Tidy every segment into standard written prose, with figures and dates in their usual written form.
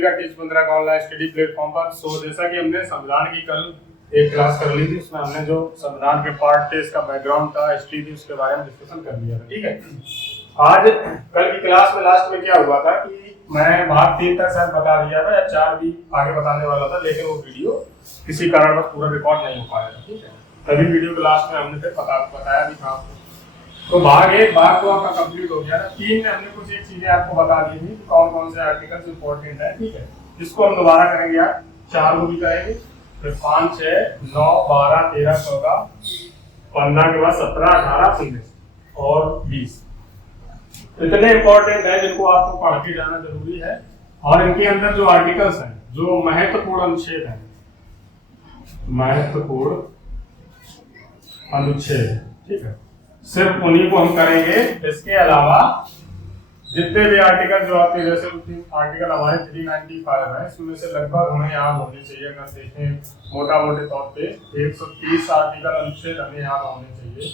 सभी का टीच 15 का ऑनलाइन स्टडी प्लेटफॉर्म पर। जैसा कि हमने संविधान की कल एक क्लास कर ली थी, उसमें हमने जो संविधान के पार्ट थे, इसका बैकग्राउंड था, हिस्ट्री थी, उसके बारे में डिस्कशन कर लिया था। ठीक है, आज कल की क्लास में लास्ट में क्या हुआ था कि मैं भाग 3 तक शायद बता दिया था या 4 भी आगे बताने वाला था, लेकिन वो वीडियो किसी कारणवश पूरा रिकॉर्ड नहीं हो पाया था। ठीक है, तभी वीडियो के लास्ट में हमने फिर बताया भी था आपको। तो भाग 1 भाग 2 आपका कंप्लीट हो गया था। 3 में हमने कुछ एक चीजें आपको बता दी थी, कौन कौन से आर्टिकल्स इंपॉर्टेंट है। ठीक है, इसको हम दोबारा करेंगे यार, 4 को भी करेंगे, फिर 5, 6, 9, 12, 13, 14, 15 के बाद 17, 18, 19 और 20 इतने इंपॉर्टेंट है जिनको आपको पढ़ के जाना जरूरी है। और इनके अंदर जो आर्टिकल्स हैं, जो महत्वपूर्ण अनुच्छेद हैं, महत्वपूर्ण अनुच्छेद, ठीक है, सिर्फ उन्हीं को हम करेंगे। इसके अलावा जितने भी आर्टिकल जो आपके, जैसे आर्टिकल हमारे 395 है, इसमें से लगभग हमें याद होने चाहिए। अगर देखें मोटा मोटे तौर पे 130 आर्टिकल अनुच्छेद हमें याद होने चाहिए,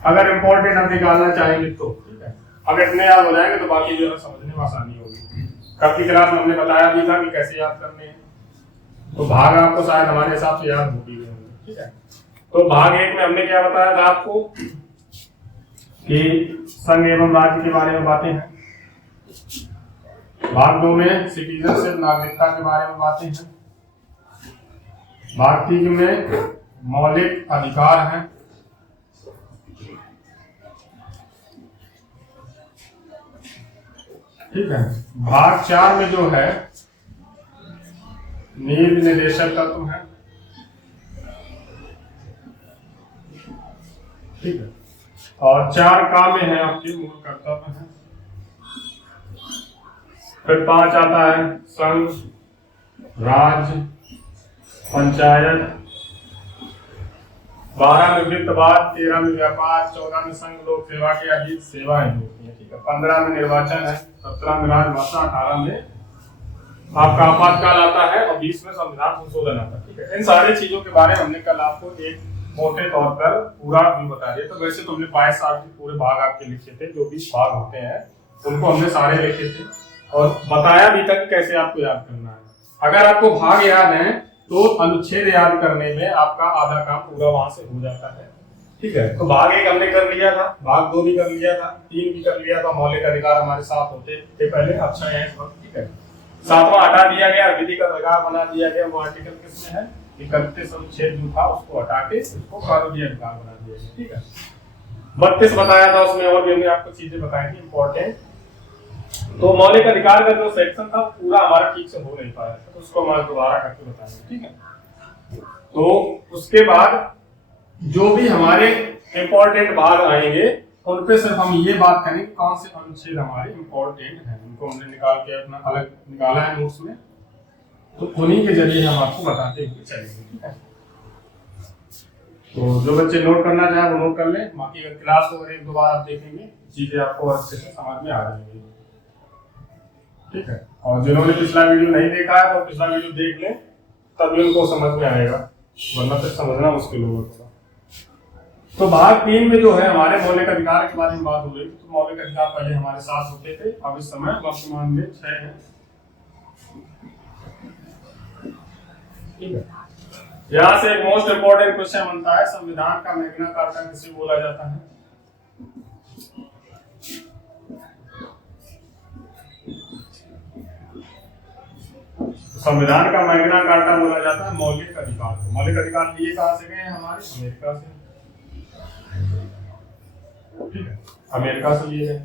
अगर इंपॉर्टेंट हम निकालना चाहेंगे तो। ठीक है, अगर इतने याद हो जाएंगे तो बाकी जो है समझने में आसानी होगी। कल की क्लास में हमने बताया भी था कि कैसे याद करने हैं, तो भाग आपको शायद हमारे हिसाब से याद हो भी गए होंगे। ठीक है, तो भाग 1 में हमने क्या बताया था आपको कि संघ एवं राज्य के बारे में बातें हैं। भाग 2 में सिटीजनशिप, नागरिकता के बारे में बातें हैं। भाग 3 में मौलिक अधिकार हैं। ठीक है, भाग 4 में जो है नीति निर्देशक तत्व है। ठीक है, और 4 काम में है आपके मूल कर्तव्य है। फिर 5 आता है संघ, राज्य, पंचायत, 12 में वित्तवाद, 13 में व्यापार, 14 में संघ लोक सेवा के अधीन सेवाएं होती है। ठीक है, 15 में निर्वाचन है, 17 में राजभाषा, 18 में आपका आपातकाल आता है और 20 में संविधान संशोधन आता है। ठीक है, इन सारी चीजों के बारे में हमने कल आपको एक मोटे तौर पर पूरा भी बता दिया। तो वैसे तो हमने 22 साल के पूरे भाग आपके लिखे थे, जो भी भाग होते हैं उनको हमने सारे लिखे थे और बताया भी था कि कैसे आपको याद करना है। अगर आपको भाग याद है तो अनुच्छेद याद करने में आपका आधा काम पूरा वहां से हो जाता है। ठीक है, तो भाग 1 हमने कर लिया था, भाग 2 भी कर लिया था, 3 भी कर लिया था। मौलिक अधिकार हमारे साथ होते थे पहले, अच्छा है इस वक्त। ठीक है, 7वां हटा दिया गया, विधिक अधिकार बना दिया गया। वो आर्टिकल किसमें है, 31 अनुच्छेद जो था उसको हटा के इसको कानूनी अधिकार बना दिया गया। ठीक है, 32 बताया था, उसमें और भी हमने आपको चीजें बताई थी इंपॉर्टेंट। तो मौलिक अधिकार का जो सेक्शन था पूरा हमारा ठीक से हो नहीं पाया था, तो उसको हम दोबारा करके बताएंगे। ठीक है, तो उसके बाद जो भी हमारे इंपॉर्टेंट भाग आएंगे उन पे सिर्फ हम ये बात करेंगे कौन से अनुच्छेद हमारे इंपॉर्टेंट हैं। उनको हमने निकाल के अपना अलग निकाला है नोट्स में, तो उन्हीं के जरिए हम आपको बताते हुए चलेंगे। ठीक है, तो जो बच्चे नोट करना चाहे वो नोट कर लें, बाकी अगर क्लास को एक दो बार आप देखेंगे चीजें आपको अच्छे से समझ में आ जाएंगी। ठीक है, और जिन्होंने पिछला वीडियो नहीं देखा है तो पिछला वीडियो देख लें, तभी उनको समझ में आएगा, वरना फिर समझना मुश्किल होगा। तो भाग 3 में जो है हमारे मौलिक अधिकार के बारे में बात हो रही थी। तो मौलिक अधिकार पहले हमारे 7 होते थे, अब इस समय वर्तमान में 6 है। ठीक है, यहाँ से एक मोस्ट इंपोर्टेंट क्वेश्चन बनता है, संविधान का मैग्ना कार्टा किसे बोला जाता है? संविधान का मैग्ना कार्टा बोला जाता है मौलिक अधिकार को। मौलिक अधिकार लिए कहां से गए हैं? हमारे अमेरिका से। ठीक है, अमेरिका से लिए गए।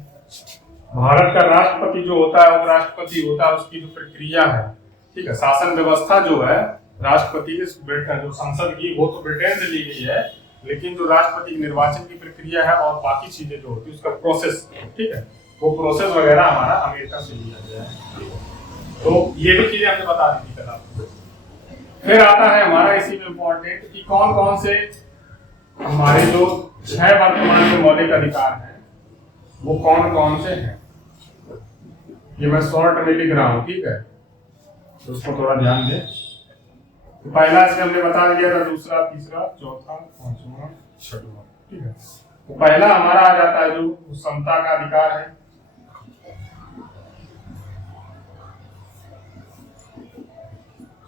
भारत का राष्ट्रपति जो होता है, उपराष्ट्रपति होता है, उसकी जो प्रक्रिया है, ठीक है, शासन व्यवस्था जो है राष्ट्रपति के जो संसद की, वो तो ब्रिटेन से ली गई है, लेकिन जो राष्ट्रपति निर्वाचन की प्रक्रिया है और बाकी चीजें जो होती है उसका प्रोसेस, ठीक है, वो प्रोसेस वगैरह हमारा अमेरिका से लिया गया है। तो ये भी चीजें हमने बता दी थी कल आपको। फिर आता है हमारा इसी में इंपॉर्टेंट कि कौन कौन से हमारे जो 6 वर्तमान में मौलिक अधिकार हैं वो कौन कौन से हैं। ये मैं शॉर्ट में लिख रहा हूं, ठीक है, तो उसको थोड़ा ध्यान दें। तो पहला से हमने बता दिया था, दूसरा, तीसरा, चौथा, पांचवा, छठवां। ठीक है, तो पहला हमारा आ जाता है जो समता का अधिकार है।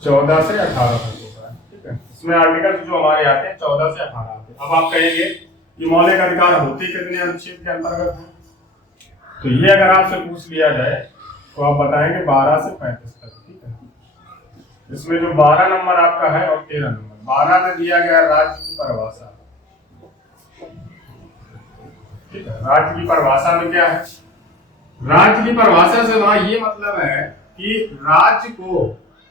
14 से 18 तक होता है, ठीक है। इसमें आर्टिकल जो हमारे आते हैं 14 से 18 आते हैं। अब आप कहेंगे कि मौलिक अधिकार होते कितने अनुच्छेद के अंतर्गत हैं, तो ये अगर आपसे पूछ लिया जाए तो आप बताएंगे 12 से 35 तक, ठीक है। इसमें जो 12 नंबर आपका है और 13 नंबर, 12 में दिया गया राज्य की परिभाषा, ठीक है। राज्य की परिभाषा में क्या है, राज्य की परिभाषा से वहां ये मतलब है कि राज्य को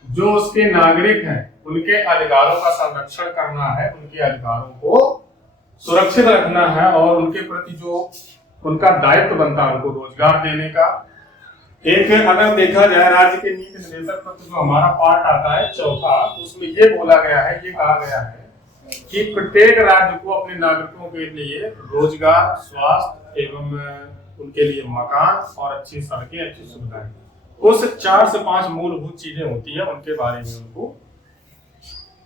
जो उसके नागरिक हैं उनके अधिकारों का संरक्षण करना है, उनके अधिकारों को सुरक्षित रखना है और उनके प्रति जो उनका दायित्व बनता है उनको रोजगार देने का। एक अगर देखा जाए राज्य के नीति निर्देशक पत्र जो हमारा पार्ट आता है चौथा, उसमें ये बोला गया है, ये कहा गया है कि प्रत्येक राज्य को अपने नागरिकों के लिए रोजगार, स्वास्थ्य एवं उनके लिए मकान और अच्छी सड़कें, अच्छी सुविधाएं, उस 4 से 5 मूलभूत चीजें होती हैं, उनके बारे में उनको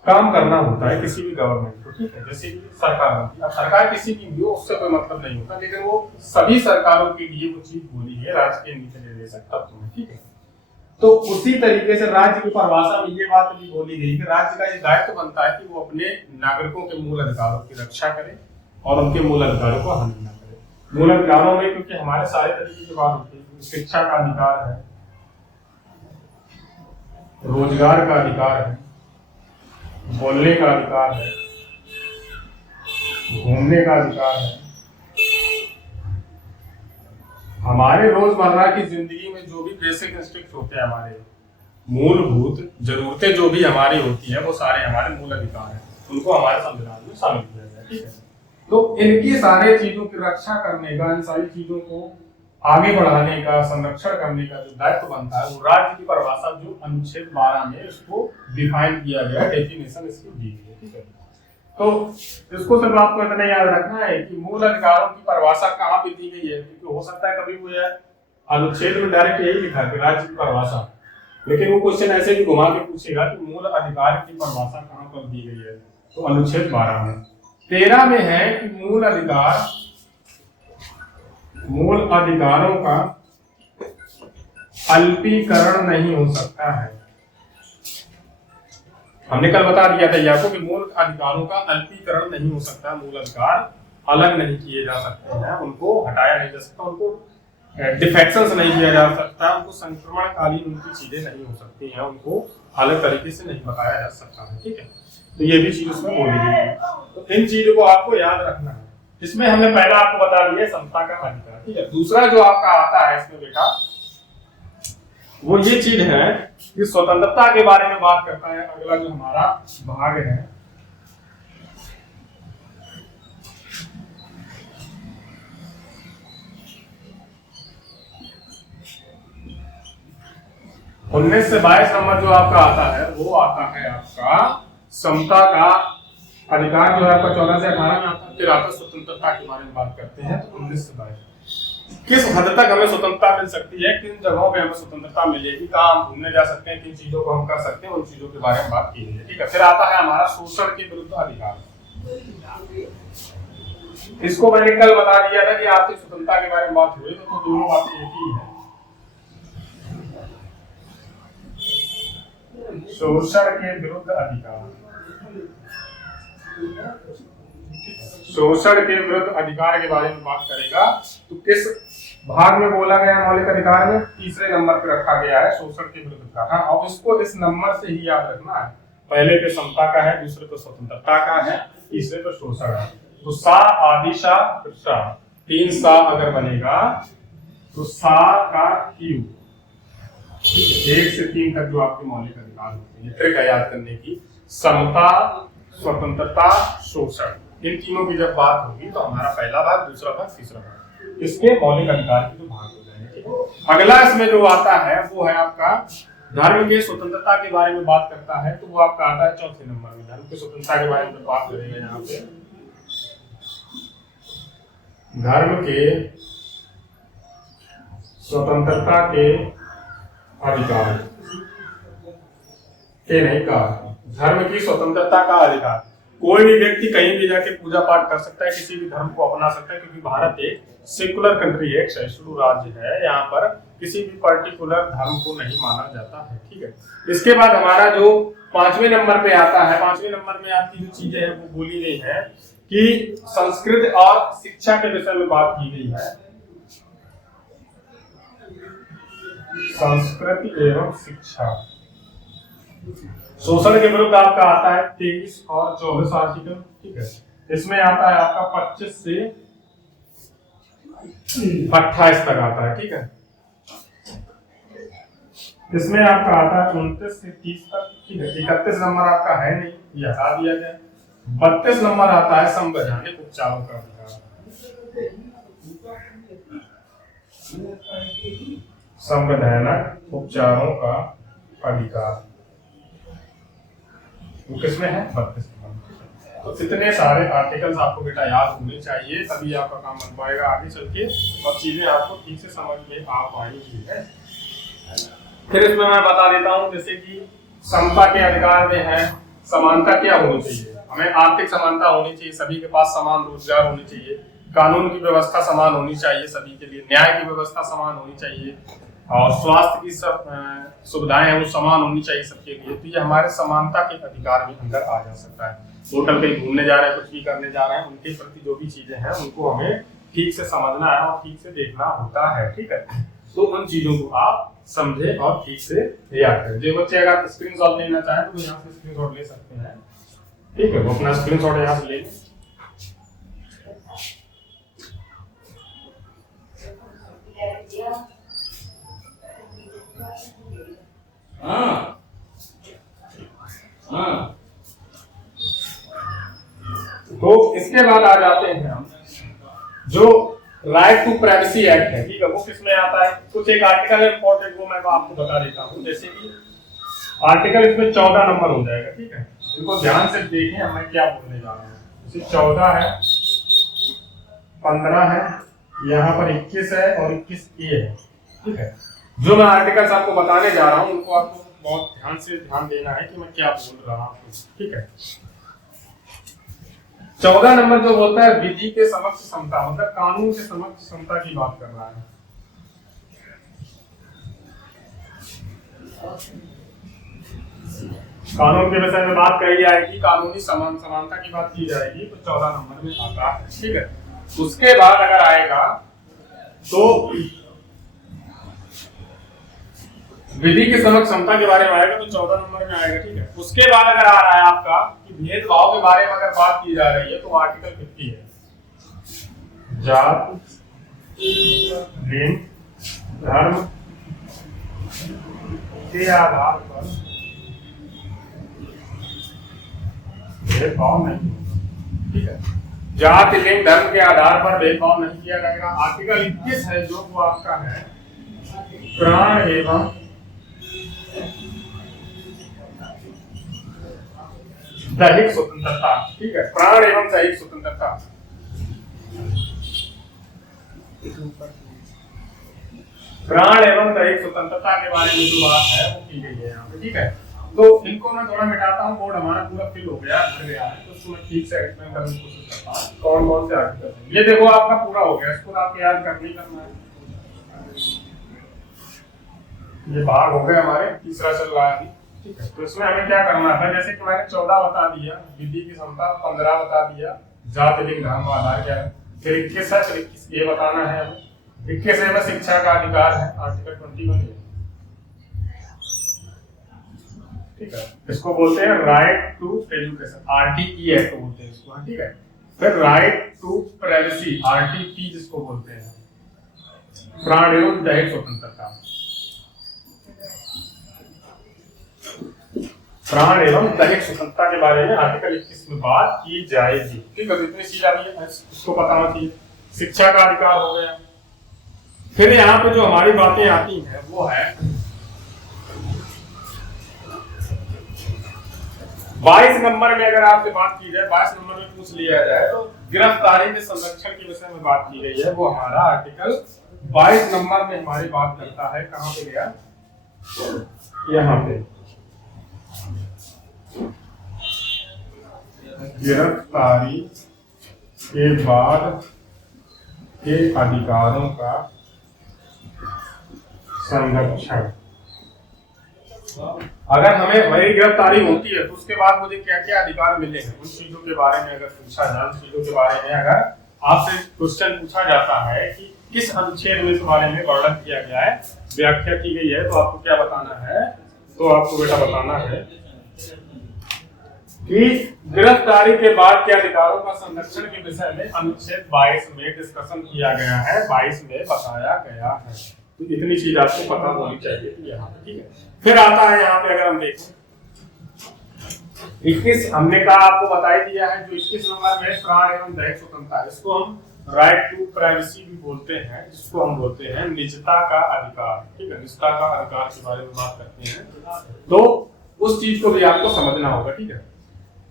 काम करना होता है किसी भी गवर्नमेंट को, ठीक है। जैसे कि सरकार होती है, अब सरकार किसी की भी हो उससे कोई मतलब नहीं होता, लेकिन वो सभी सरकारों के लिए वो चीज बोली है राज्य के नीति निर्देशक तत्व में, ठीक है। तो उसी तरीके से राज्य की परिभाषा में ये बात भी बोली गई कि राज्य का ये दायित्व बनता है कि वो अपने नागरिकों के मूल अधिकारों की रक्षा करे और उनके मूल अधिकारों को हानि न करे। मूल अधिकारों में क्योंकि हमारे सारे तरीके की बात होती है, शिक्षा का अधिकार है, रोजगार का अधिकार है, बोलने का अधिकार है, घूमने का अधिकार है, हमारे रोजमर्रा की जिंदगी में जो भी बेसिक इंस्टिंक्ट होते हैं, हमारे मूलभूत जरूरतें जो भी हमारी होती है, वो सारे हमारे मूल अधिकार हैं, उनको हमारे संविधान में शामिल किया गया है, ठीक है। तो इनकी सारी चीजों की रक्षा करने का, इन सारी चीजों को आगे बढ़ाने का, संरक्षण करने का जो दायित्व बनता है वो राज्य की परिभाषा जो अनुच्छेद 12 में इसको डिफाइन किया गया, डेफिनेशन इसकी दी गई है, ठीक है। तो इसको सिर्फ आपको इतना याद रखना है कि मूल अधिकारों की परिभाषा कहाँ पे दी गई है, क्योंकि हो सकता है कभी वो है अनुच्छेद में डायरेक्ट यही लिखा है राज्य की परिभाषा, लेकिन वो क्वेश्चन ऐसे भी घुमा के पूछेगा कि मूल अधिकार की परिभाषा कहाँ पर दी गई है, तो अनुच्छेद 12 में। 13 में है कि मूल अधिकारों का अल्पीकरण नहीं हो सकता है। हमने कल बता दिया था आपको कि मूल अधिकारों का अल्पीकरण नहीं हो सकता, मूल अधिकार अलग नहीं किए जा सकते हैं, उनको हटाया नहीं जा सकता, उनको डिफेक्शंस नहीं दिया जा सकता, उनको संक्रमणकालीन उनकी चीजें नहीं हो सकती हैं, उनको अलग तरीके से नहीं बताया जा सकता है, ठीक है। तो ये भी चीज उसमें बोली गई है, तो इन चीजों को आपको याद रखना है। इसमें हमने पहला आपको बता दिया समता का अधिकार, ठीक है। दूसरा जो आपका आता है इसमें बेटा, वो ये चीज है कि स्वतंत्रता के बारे में बात करता है। अगला जो हमारा भाग है, उन्नीस से 22 नंबर जो आपका आता है वो आता है आपका समता का अधिकार, जो है आपका 14 से 18 में आता है। फिर आता स्वतंत्रता के बारे में बात करते हैं, तो 19 से 22 किस हद तक हमें स्वतंत्रता मिल सकती है, किन जगहों पे हमें स्वतंत्रता मिलेगी, कहाँ हम घूमने जा सकते हैं, किन चीजों को हम कर सकते हैं, उन चीजों के बारे में बात की गई है, ठीक है। फिर आता है हमारा शोषण के विरुद्ध अधिकार। इसको मैंने कल बता दिया था कि आर्थिक स्वतंत्रता के बारे में बात हुई, तो दोनों बातें एक ही है। शोषण के विरुद्ध अधिकार, शोषण के विरुद्ध अधिकार के बारे में बात करेगा, तो किस भाग में बोला गया मौलिक अधिकार में? तीसरे नंबर पे रखा गया है शोषण के विरुद्ध अधिकार। हाँ, और इसको इस नंबर से ही याद रखना है, पहले पे समता का है, दूसरे पे स्वतंत्रता का है, तीसरे पे शोषण है। तो सा आदि सा, फिर सा, 3 सा अगर बनेगा तो सा का क्यू, 1 से 3 तक जो आपके मौलिक अधिकार होते हैं, ट्रिक है याद करने की। समता, स्वतंत्रता, शोषण, इन तीनों की जब बात होगी तो हमारा पहला भाग, दूसरा भाग, तीसरा भाग इसके मौलिक अधिकार के जो भाग हो जाएंगे। अगला इसमें जो आता है वो है आपका धर्म के स्वतंत्रता के बारे में बात करता है, तो वो आपका आता है चौथे नंबर में। धर्म की स्वतंत्रता के बारे में बात करेंगे यहाँ पे, धर्म के स्वतंत्रता के अधिकार के नहीं का, धर्म की स्वतंत्रता का अधिकार। कोई भी व्यक्ति कहीं भी जाके पूजा पाठ कर सकता है, किसी भी धर्म को अपना सकता है, क्योंकि भारत एक सेकुलर कंट्री है, एक सहिष्णु राज्य है। यहाँ पर किसी भी पर्टिकुलर धर्म को नहीं माना जाता है। ठीक है, इसके बाद हमारा जो 5वें नंबर पे आता है, 5वें नंबर में आपकी जो चीजें हैं वो बोली गई है कि संस्कृत और शिक्षा के विषय में बात की गई है। संस्कृति एवं शिक्षा, शोषण के विरुद्ध आपका आता है 23 और 24 आर्टिकल। ठीक है, इसमें आता है आपका 25 से 28 तक आता है। ठीक है, इसमें आपका आता है 29 से 30 तक। ठीक है, 31 नंबर आपका है नहीं, ये हटा दिया गया। 32 नंबर आता है संवैधानिक उपचारों का अधिकार। संवैधानिक उपचारों का अधिकार वो किसमें है? 32 नंबर। तो इतने सारे आर्टिकल्स आपको बेटा याद होने चाहिए, तभी आपका काम बन पाएगा आगे चल के और चीजें आपको ठीक से समझ में आ पाएंगी। है, फिर इसमें मैं बता देता हूँ, जैसे कि समता के अधिकार में है समानता क्या होनी चाहिए, हमें आर्थिक समानता होनी चाहिए, सभी के पास समान रोजगार होनी चाहिए, कानून की व्यवस्था समान होनी चाहिए सभी के लिए, न्याय की व्यवस्था समान होनी चाहिए और स्वास्थ्य की सब सुविधाएं हैं वो समान होनी चाहिए सबके लिए। तो ये हमारे समानता के अधिकार में अंदर आ जा सकता है। होटल कहीं घूमने जा रहे हैं, कुछ भी करने जा रहे हैं, उनके प्रति जो भी चीजें हैं उनको हमें ठीक से समझना है और ठीक से देखना होता है। ठीक है, तो उन चीजों को आप समझे और ठीक से याद करें। जो बच्चे अगर स्क्रीनशॉट लेना चाहें तो यहाँ से स्क्रीनशॉट ले सकते हैं। ठीक है, वो अपना स्क्रीनशॉट यहाँ से ले लें। तो इसके बाद आ जाते हैं हम जो राइट टू प्राइवेसी एक्ट है। ठीक है, वो किसमें आता है? कुछ एक आर्टिकल है इंपॉर्टेंट, वो मैं आपको बता देता हूँ। जैसे कि आर्टिकल इसमें 14 नंबर हो जाएगा। ठीक है, इनको ध्यान से देखें मैं क्या बोलने जा रहा हूँ। जैसे 14 है, 15 है, यहाँ पर 21 है और 21A है। ठीक है, जो मैं आर्टिकल्स आपको बताने जा रहा हूँ उनको आपको बहुत ध्यान से ध्यान देना है कि मैं क्या बोल रहा हूँ। ठीक है, 14 नंबर जो होता है विधि के समक्ष समता, मतलब कानून के समक्ष समता की बात कर रहा है। कानून के विषय में बात कही जाएगी, कानूनी समानता की बात की जाएगी, तो 14 नंबर में आता है। ठीक है, उसके बाद अगर आएगा तो विधि के समक्ष समता के बारे में आएगा तो 14 नंबर में आएगा। ठीक है, उसके बाद अगर आ रहा है आपका कि भेदभाव के बारे में अगर बात की जा रही है तो आर्टिकल 50 है। जात, लिंग, धर्म के आधार पर भेदभाव नहीं। ठीक है, जाति लिंग धर्म के आधार पर भेदभाव नहीं किया जाएगा। आर्टिकल 21 है जो वो आपका है प्राण एवं दैहिक स्वतंत्रता। ठीक है, प्राण एवं दैहिक स्वतंत्रता, प्राण एवं दैहिक स्वतंत्रता के बारे में जो बात है वो की गई है यहाँ पे। ठीक है, तो इनको मैं थोड़ा मिटाता हूँ, बोर्ड हमारा पूरा फिल हो गया, भर गया है, तो इसको मैं ठीक से एक्सप्लेन करने की कोशिश करता हूँ कौन कौन से आर्टिकल हैं। ये देखो आपका पूरा हो गया, इसको आपको याद करना है। ये भाग हो गए हमारे, तीसरा चल रहा है अभी। ठीक है, तो इसमें हमें क्या करना था, जैसे कि मैंने 14 बता दिया, विधि की समता 15 बता दिया, जाति लिंग धर्म आधार क्या है, फिर 21 है, फिर 21 ये बताना है हमें। 21 में शिक्षा का अधिकार है, आर्टिकल 21 है। ठीक है, इसको बोलते हैं right to education, RTE act बोलते हैं इसको। ठीक है, फिर राइट टू प्राइवेसी, RTP जिसको बोलते हैं, प्राण एवं दैहिक स्वतंत्रता, प्राण एवं दैहिक स्वतंत्रता के बारे में आर्टिकल 21 में बात की जाएगी। ठीक है, तो इतनी चीज अभी इसको पता होना चाहिए। शिक्षा का अधिकार हो गया। फिर यहाँ पे जो हमारी बातें आती हैं वो है 22 नंबर में, अगर आपसे बात की जाए 22 नंबर में पूछ लिया जाए तो गिरफ्तारी के संरक्षण के विषय में बात की गई है। वो हमारा आर्टिकल 22 नंबर में हमारी बात करता है। कहाँ पे गया? यहाँ पे गिरफ्तारी के बाद के अधिकारों का संरक्षण। अगर हमें वही गिरफ्तारी होती है तो उसके बाद मुझे क्या क्या अधिकार मिले हैं, उन चीजों के बारे में अगर पूछा जाए, उन चीजों के बारे में अगर आपसे क्वेश्चन पूछा जाता है कि किस अनुच्छेद में इस बारे में वर्णन किया गया है, व्याख्या की गई है, तो आपको क्या बताना है? तो आपको बेटा बताना है कि गिरफ्तारी के बाद के अधिकारों का संरक्षण के विषय में अनुच्छेद 22 में डिस्कशन किया गया है, 22 में बताया गया है। तो इतनी चीज आपको पता होनी चाहिए यहाँ पे, ठीक है। फिर आता है यहाँ पे अगर हम देखें 21, हमने कहा आपको बता ही दिया है, जो 21 नंबर में प्राण एवं दैहिक स्वतंत्रता, इसको हम राइट टू प्राइवेसी भी बोलते हैं, जिसको हम बोलते हैं निजता का अधिकार, ठीक है। निजता का अधिकार के बारे में बात करते हैं, तो उस चीज को भी आपको समझना होगा, ठीक है।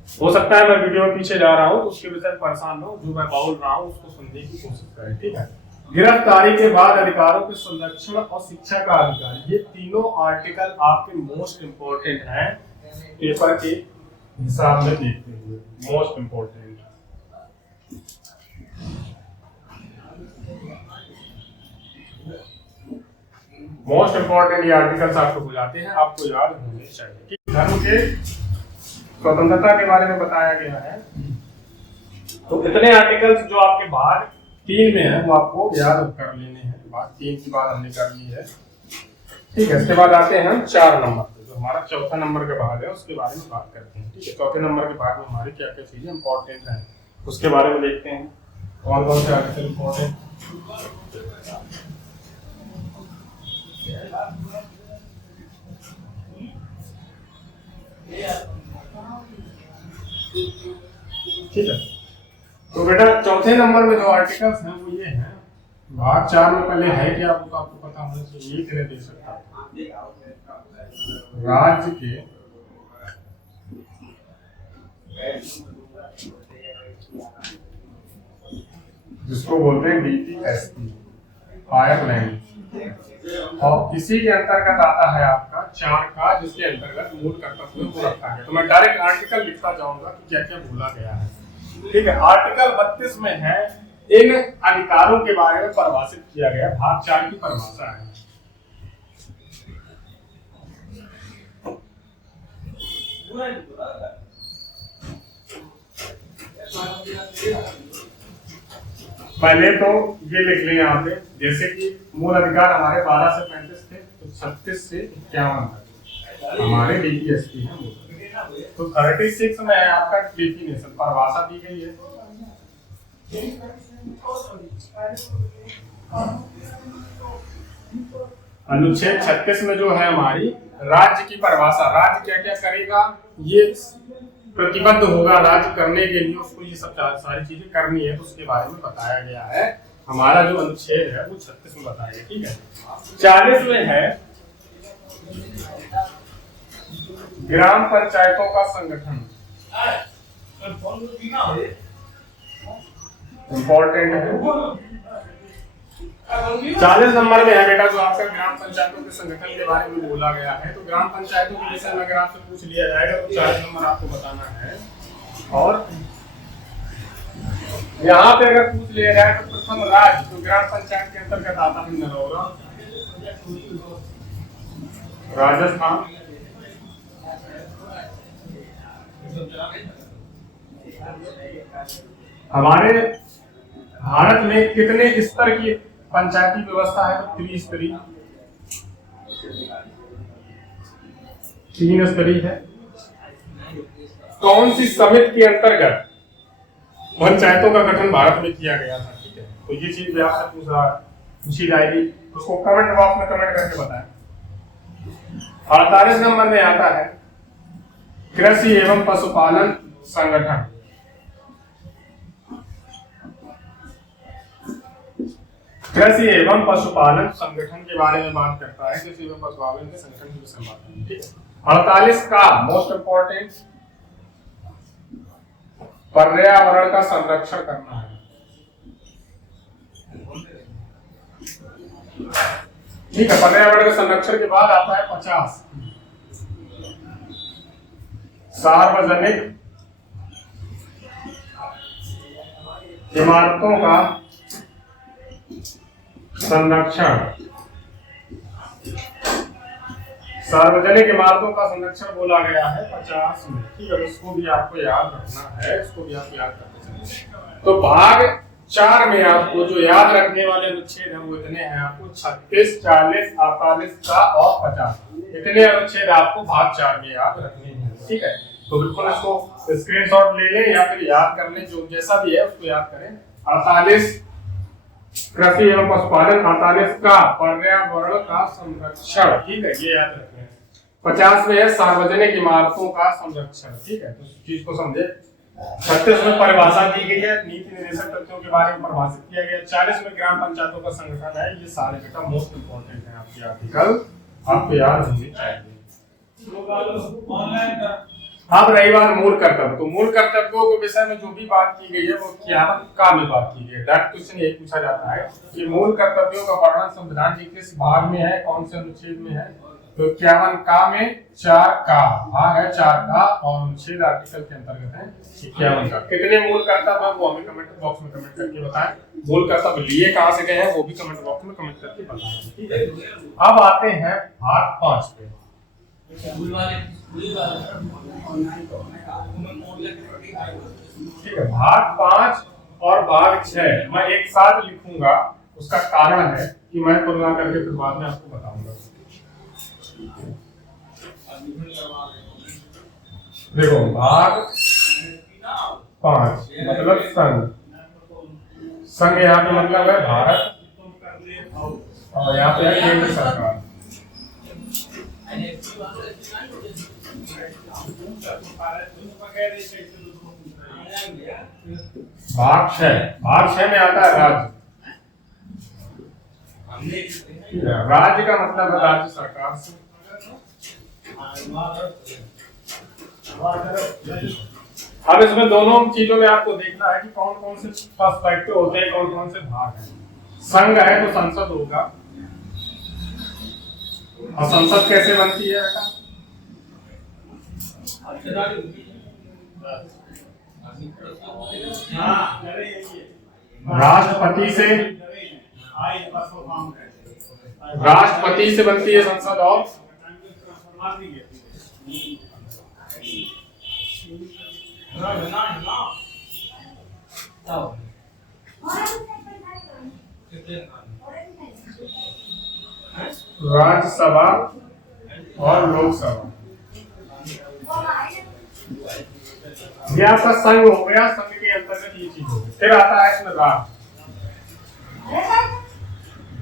हो सकता है मैं वीडियो में पीछे जा रहा हूँ तो उसके विषय परेशान हो, जो मैं बोल रहा हूँ उसको सुनने की कोशिश करें, ठीक है। गिरफ्तारी के बाद अधिकारों के संरक्षण और शिक्षा का अधिकार, ये तीनों आर्टिकल आपके मोस्ट इंपोर्टेंट हैं पेपर के हिसाब में देखते हुए, मोस्ट इंपोर्टेंट। मोस्ट इंपोर्टेंट ये आर्टिकल्स आपको बुलाते हैं, आपको याद होने चाहिए। धर्म के स्वतंत्रता के बारे में बताया गया है, तो इतने आर्टिकल्स जो आपके भाग 3 में है वो आपको याद कर लेने हैं। भाग 3 की बात हमने कर ली है, ठीक है। इसके बाद आते हैं हम 4 नंबर पे, जो हमारा चौथा नंबर का भाग है, उसके बारे में बात करते हैं, ठीक है। चौथे नंबर के भाग में हमारी क्या क्या चीजें इंपॉर्टेंट हैं उसके बारे में देखते हैं, कौन कौन से आर्टिकल इंपॉर्टेंट। ठीक है, तो बेटा चौथे नंबर में जो आर्टिकल्स हैं वो ये हैं। भाग 4 में पहले है कि आपको पता होना चाहिए, ये दे सकता है राज्य के जिसको बोलते हैं डीपीएसपी आयरलैंड, और इसी के अंतर्गत आता है आपका 4 का, जिसके अंतर्गत मूल कर्तव्य को रखा गया। तो मैं डायरेक्ट आर्टिकल लिखता जाऊंगा कि क्या क्या बोला गया है, ठीक है। आर्टिकल 32 में है इन अधिकारों के बारे में परिभाषित किया गया, भाग 4 की परिभाषा है। पहले तो ये लिख लें यहाँ पे, जैसे कि मूल अधिकार हमारे 12 से 35 थे, तो 36 से 51 तक हमारे डीपीएसपी है। तो 36 में है आपका डेफिनेशन, परिभाषा दी गई है। अनुच्छेद 36 में जो है हमारी राज्य की परिभाषा, राज्य क्या क्या करेगा ये प्रतिबद्ध होगा राज्य करने के लिए, उसको ये सब सारी चीजें करनी है, तो उसके बारे में बताया गया है। हमारा जो अनुच्छेद है वो 36 में बताया गया, ठीक है। 40 में है ग्राम पंचायतों का संगठन, इंपॉर्टेंट है। 40 नंबर में है बेटा जो आपका ग्राम पंचायतों के संगठन के बारे में बोला गया है। तो ग्राम पंचायतों के विषय में अगर आपसे पूछ लिया जाएगा तो 40 नंबर आपको बताना है, और यहाँ पे अगर पूछ लिया जाए तो प्रथम राज्य तो ग्राम पंचायत के अंतर्गत आता है नरौरा, राजस्थान। हमारे भारत में कितने स्तर की पंचायती व्यवस्था है? तो त्रिस्तरीय, 3 स्तरीय है। कौन सी समिति के अंतर्गत पंचायतों का गठन भारत में किया गया था? ठीक है, तो ये चीज भी आपसे पूछी जाएगी, तो उसको कमेंट बॉक्स में कमेंट करके बताएं। 48 नंबर में आता है कृषि एवं पशुपालन संगठन। कृषि एवं पशुपालन संगठन के बारे में बात करता है, कृषि एवं पशुपालन के संगठन की विषय बात है, ठीक है। 48 का मोस्ट इंपॉर्टेंट पर्यावरण का संरक्षण करना है, ठीक है। पर्यावरण के संरक्षण के बाद आता है 50 सार्वजनिक इमारतों का संरक्षण। सार्वजनिक इमारतों का संरक्षण बोला गया है 50 में, ठीक है। उसको भी आपको याद रखना है, इसको भी आप याद करते चलिए। तो भाग 4 में आपको जो याद रखने वाले अनुच्छेद हैं वो इतने हैं, आपको 36, 40, 48 का और 50 इतने अनुच्छेद आपको भाग 4 में याद रखने हैं, ठीक है। तो बिल्कुल इसको स्क्रीनशॉट ले लें या फिर याद कर लें, जो जैसा भी है उसको याद करें। 48 कृषि एवं पशुपालन, 48 का पर्यावरण का संरक्षण, ठीक है, ये याद रखें। 50 में है सार्वजनिक इमारतों का संरक्षण, ठीक है, तो इस चीज को समझे। 36 में परिभाषा दी गई है, नीति निर्देशक तथ्यों के बारे में परिभाषित किया गया। 40 में ग्राम पंचायतों का संगठन है। ये सारे बेटा मोस्ट इंपोर्टेंट है, आपके आर्टिकल आपको याद होने चाहिए। अब रही बात मूल कर्तव्य, तो मूल कर्तव्यों के विषय में जो भी बात की गई है वो 51 का में बात की गई है। डायरेक्ट क्वेश्चन यही पूछा जाता है कि मूल कर्तव्यों का वर्णन संविधान के किस भाग में है, कौन से अनुच्छेद में है। तो 51 का में 4 का भाग है, 4 का, और अनुच्छेद आर्टिकल के अंतर्गत है 51 का। कितने मूल कर्तव्य है वो हमें कमेंट बॉक्स में कमेंट करके बताएं। मूल कर्तव्य लिए कहां से गए हैं वो भी कमेंट बॉक्स में कमेंट करके बताएं, ठीक है। अब आते हैं भाग 5 पे। ठीक है, भाग 5 और भाग 6 मैं एक साथ लिखूंगा। उसका कारण है कि मैं तुलना करके फिर बाद में आपको बताऊंगा। देखो, भाग 5 मतलब संघ, संघ यहाँ पे मतलब है भारत, और यहाँ पे है केंद्र सरकार। भाग 6 में आता है राज्य। राज्य का मतलब है राज्य सरकार से। अब इसमें दोनों चीजों में आपको देखना है कि कौन कौन से पर्सपेक्टिव होते हैं, कौन कौन से भाग हैं। संघ है तो संसद होगा, और संसद कैसे बनती है बेटा? राष्ट्रपति से, राष्ट्रपति से बनती है संसद। और राज्यसभा और लोकसभा। ये आपका संघ हो गया, संघ के अंतर्गत ये चीज होगी। फिर आता है इसमें राज्य,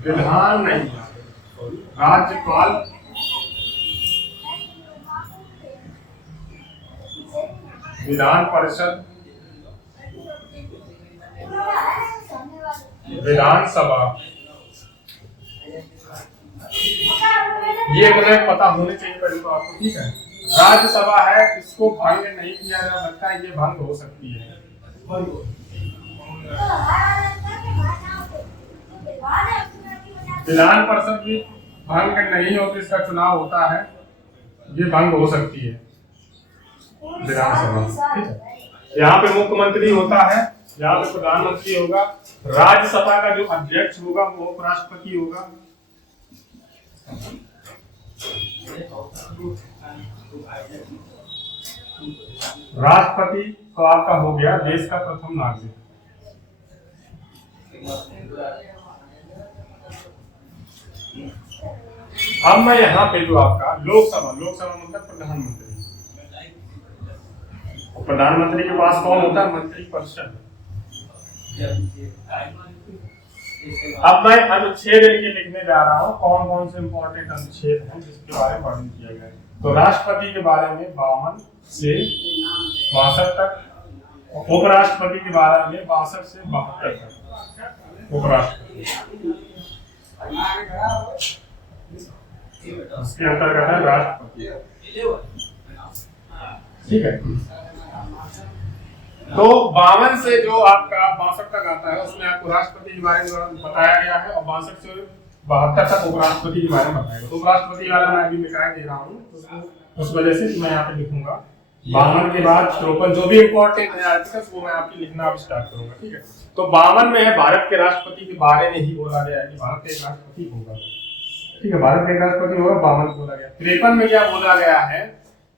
विधान नहीं, राज्यपाल, विधान परिषद, विधानसभा। ये तुम्हें पता होने चाहिए पहले तो आपको, ठीक है। राज्यसभा है, इसको भंग नहीं किया जा सकता, ये भंग हो सकती है। विधान परिषद भी भंग नहीं होती, इसका चुनाव होता है, ये भंग हो सकती है विधानसभा, ठीक है। यहाँ पे मुख्यमंत्री होता है, यहाँ पे प्रधानमंत्री होगा। राज्यसभा का जो अध्यक्ष होगा वो उपराष्ट्रपति होगा। राष्ट्रपति तो आपका हो गया देश का प्रथम नागरिक। अब मैं यहाँ पे जो आपका लोकसभा, लोकसभा मतलब प्रधानमंत्री। प्रधानमंत्री के पास कौन होता है? मंत्री परिषद। अब मैं अनुच्छेद लिखने जा रहा हूँ, कौन कौन से इंपॉर्टेंट अनुच्छेद हैं जिसके बारे में वर्णन किया गया है। तो राष्ट्रपति के बारे में 52 से 62 तक, उपराष्ट्रपति के बारे में 62 से 72 तक। उपराष्ट्रपति इसके अंतर्गत है राष्ट्रपति, ठीक है। तो 52 से जो आपका 62 तक आता है उसमें आपको राष्ट्रपति के बारे में बताया गया है, और 62 से 72 तक उपराष्ट्रपति के बारे में बताया गया। तो उपराष्ट्रपति वाला मैं अभी निकाय दे रहा हूँ, उस वजह से मैं यहाँ पे लिखूंगा 52 के बाद 53 जो भी इंपॉर्टेंट है आर्टिकल्स वो मैं आपकी लिखना अब स्टार्ट करूंगा, ठीक है। तो 52 में है भारत के राष्ट्रपति के बारे में ही बोला गया है कि भारत का एक राष्ट्रपति होगा। ठीक है, भारत का एक राष्ट्रपति होगा, 52 बोला गया। 53 में क्या बोला गया है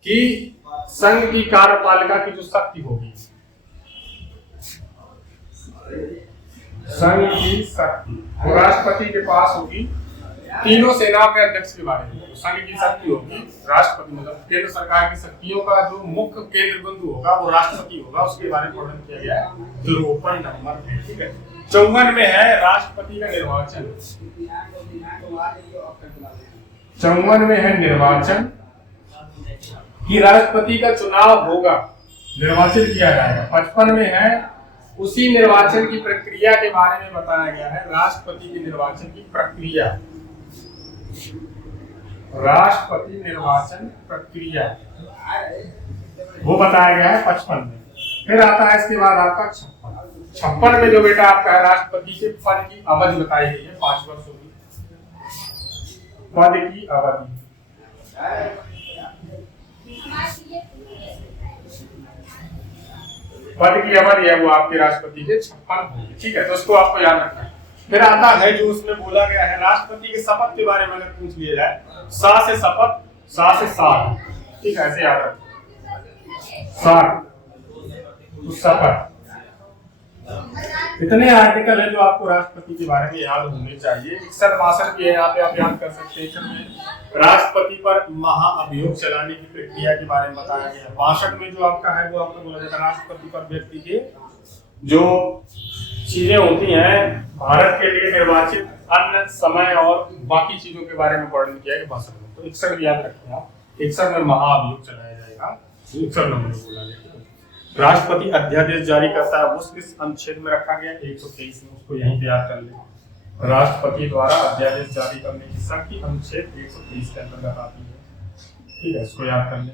कि संघ की कार्यपालिका की जो शक्ति होगी, संघ की शक्ति वो राष्ट्रपति के पास होगी। तीनों सेनाओं के अध्यक्ष के बारे में संघ की शक्ति होगी, राष्ट्रपति मतलब केंद्र सरकार की शक्तियों का जो मुख्य केंद्र बिंदु होगा वो राष्ट्रपति होगा, उसके बारे में वर्णन किया गया है 53 नंबर में। ठीक है, 54 में है राष्ट्रपति का निर्वाचन। 54 में है निर्वाचन कि राष्ट्रपति का चुनाव होगा, निर्वाचित किया जाएगा। 55 में है उसी निर्वाचन की प्रक्रिया के बारे में बताया गया है, राष्ट्रपति के निर्वाचन की प्रक्रिया, राष्ट्रपति निर्वाचन प्रक्रिया वो बताया गया है 55 में। फिर आता है इसके बाद आपका 56 में जो बेटा आपका है राष्ट्रपति के पद की अवधि बताई गई है, 5 वर्ष होगी पद की अवधि। पद की अवधि है वो आपके राष्ट्रपति के 56 होगी। ठीक है, तो उसको आपको याद रखना है। फिर आता है जो उसमें बोला गया है राष्ट्रपति के शपथ के बारे में अगर पूछ लिया जाए, सा से शपथ, सा से साठ, ठीक है, ऐसे याद रखना, साठ तो शपथ। इतने आर्टिकल है जो आपको राष्ट्रपति के बारे में याद होने चाहिए। 61 भाषण भी है यहाँ पे, आप याद कर सकते हैं। राष्ट्रपति पर महाअभियोग चलाने की प्रक्रिया के बारे में बताया गया है। 62 में जो आपका है वो आपको बोला जाता है राष्ट्रपति पर व्यक्ति के जो चीजें होती हैं भारत के लिए निर्वाचित, अन्य समय और बाकी चीजों के बारे में वर्णन किया है भाषण में। तो 61 भी याद रखें आप, 61 में महाअभियोग चलाया जाएगा, 61 नंबर बोला गया। राष्ट्रपति अध्यादेश जारी करता है, उस किस अनुच्छेद में रखा गया, 123 में, उसको यहीं पे याद कर ले। राष्ट्रपति द्वारा अध्यादेश जारी करने की शक्ति अनुच्छेद 123 के अंतर्गत आती है। ठीक है, इसको याद कर ले।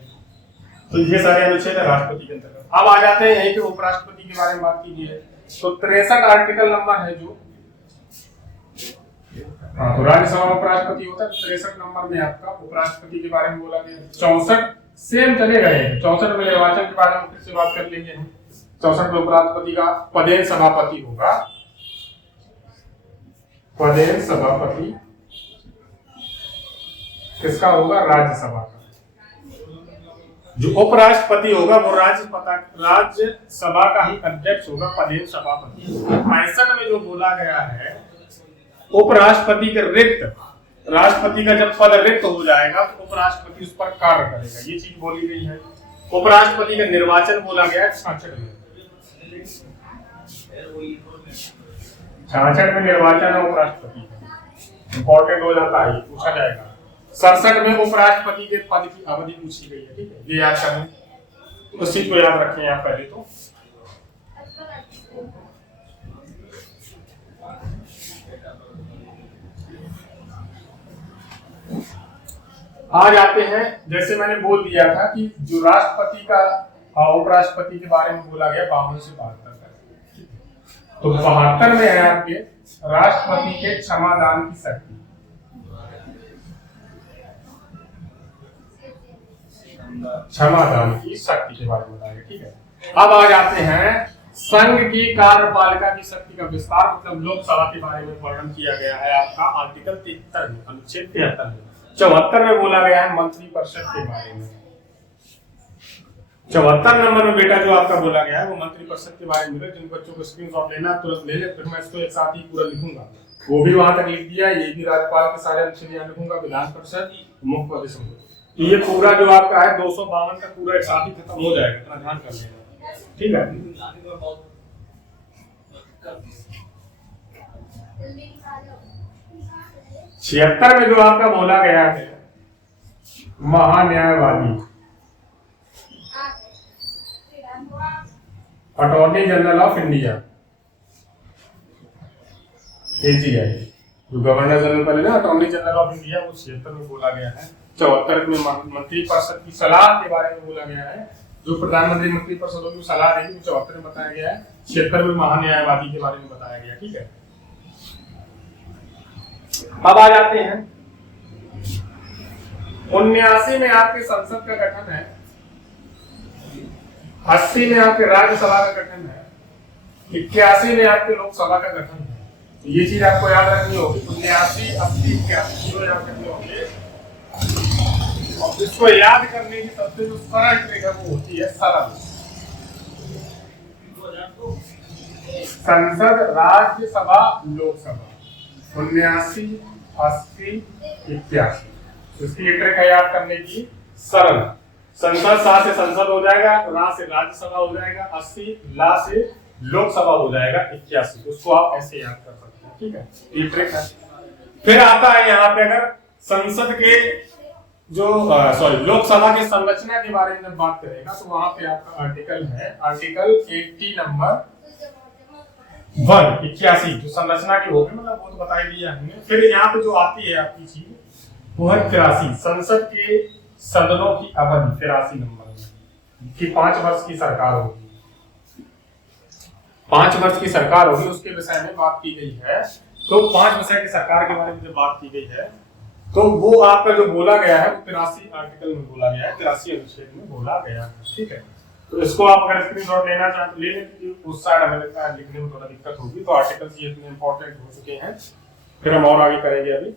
तो ये सारे अनुच्छेद है राष्ट्रपति के अंतर्गत। अब आ जाते हैं यहीं पे उपराष्ट्रपति के बारे में बात कीजिए। तो 63 आर्टिकल नंबर है जो, हाँ, तो राज्यसभा में उपराष्ट्रपति होता है। 63 नंबर में आपका उपराष्ट्रपति के बारे में बोला गया। 64 सेम चले गए, 64 में निर्वाचन के बारे में फिर से बात कर लेंगे हम। 64 में उपराष्ट्रपति का पदेन सभापति होगा, पदेन सभापति किसका होगा, राज्यसभा का। जो उपराष्ट्रपति होगा वो राज्यसभा का ही अध्यक्ष होगा, पदेन सभापति। 65 में जो बोला गया है उपराष्ट्रपति के रिक्त, राष्ट्रपति का जब पद रिक्त हो जाएगा तो उपराष्ट्रपति उस पर कार्य करेगा, ये चीज बोली गई है। उपराष्ट्रपति का निर्वाचन बोला गया है 66 में। 66 में निर्वाचन है उपराष्ट्रपति का, इंपॉर्टेंट हो जाता है, पूछा जाएगा। 67 में उपराष्ट्रपति के पद की अवधि पूछी गई है। ठीक है, ये याद करें, उस चीज को याद रखें आप पहले। तो आ जाते हैं, जैसे मैंने बोल दिया था कि जो राष्ट्रपति का उपराष्ट्रपति के बारे में बोला गया 52 से 72 तक। तो 72 में है आपके राष्ट्रपति के क्षमादान की शक्ति। क्षमादान की शक्ति के बारे में बताएंगे। ठीक है, अब आ जाते हैं संघ की कार्यपालिका की शक्ति का विस्तार, मतलब लोकसभा के बारे में वर्णन किया गया है आपका आर्टिकल 73 में, अनुच्छेद 73 में। 74 में बोला गया है मंत्रिपरिषद के बारे में। 74 नंबर में बेटा जो आपका बोला गया है वो मंत्रिपरिषद के बारे में। जिन बच्चों को स्क्रीनशॉट लेना तुरंत ले ले, फिर मैं इसको एक साथ ही पूरा लिखूंगा, वो भी वहां तक लिख दिया। ये भी राज्यपाल के सारे अनुच्छेद यहाँ लिखूंगा, विधान परिषद, मुख्य प्रदेश। ये पूरा जो आपका है 252 तक पूरा एक साथ ही खत्म हो जाएगा, इतना ध्यान कर लेना। ठीक है, 76 में जो आपका बोला गया है महान्यायवादी, attorney general of India, AGI, जो गवर्नर जनरल पहले ना अटॉर्नी जनरल ऑफ इंडिया, वो 76 में बोला गया है। 74 में मंत्रिपरिषद की सलाह के बारे में बोला गया है, जो प्रधानमंत्री मंत्रिपरिषद को सलाह देगी, वो 74 में बताया गया है। 76 में महान्यायवादी के बारे में बताया गया। ठीक है, अब आ जाते हैं 79 में आपके संसद का गठन है, 80 में आपके राज्यसभा का गठन है, 81 में आपके लोकसभा का गठन है। ये चीज आपको याद रखनी होगी। 79, 80, 81 जीरो याद रखने होंगे। और इसको याद करने की सबसे जो सरल ट्रिक है वो होती है सरल। संसद, राज्यसभा, लोकसभा, 79, 80, 81। इसकी ट्रिक है याद करने की सरल। संसद सा से संसद हो जाएगा, रा से राज्यसभा हो जाएगा, 80 ला से लोकसभा हो जाएगा, 81। उसको आप ऐसे याद कर सकते हैं, ठीक है, ये ट्रिक है। फिर आता है यहाँ पे अगर संसद के जो लोकसभा की संरचना के बारे में बात करेगा तो वहां पे आपका आर्टिकल है, आर्टिकल 80 नंबर 1 81 जो संरचना की होगी, मतलब वो तो बता ही दिया हमने। फिर यहाँ पे जो आती है आपकी चीज वो है 83 संसद के सदनों की अवधि, 83 नंबर में कि 5 वर्ष की सरकार होगी, 5 वर्ष की सरकार होगी, उसके विषय में बात की गई है। तो 5 विषय की सरकार के बारे में जो बात की गई है तो वो आपका जो बोला गया है वो 83 आर्टिकल में बोला गया है, 83 अनुच्छेद में बोला गया है, ठीक है। तो इसको आप अगर स्क्रीनशॉट लेना चाहें तो ले लें, क्योंकि उस साइड हमें लगता है लिखने में थोड़ा दिक्कत होगी। तो आर्टिकल्स ये इतने इंपॉर्टेंट हो चुके हैं, फिर हम और आगे करेंगे अभी।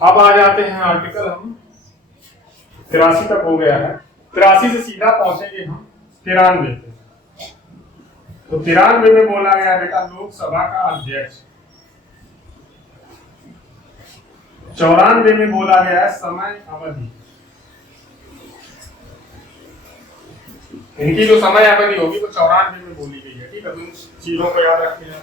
अब आ जाते हैं आर्टिकल, हम 83 तक हो गया है, 83 से सीधा पहुंचेंगे हम 93 पे। तो 93 में बोला गया बेटा लोकसभा का अध्यक्ष, 94 में बोला गया है समय अवधि। इनकी जो समय अवधि होगी वो 94 में बोली गई है, ठीक है। तो इन चीजों को याद रखिए।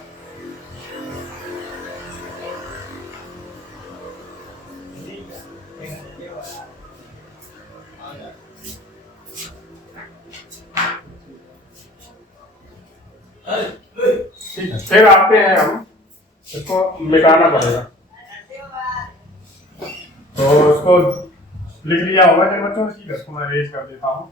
ठीक है, फिर आते हैं हम, इसको मिटाना पड़ेगा तो इसको लिख लिया होगा जिन बच्चों ने, ठीक है, इसको मैं रेज कर देता हूं।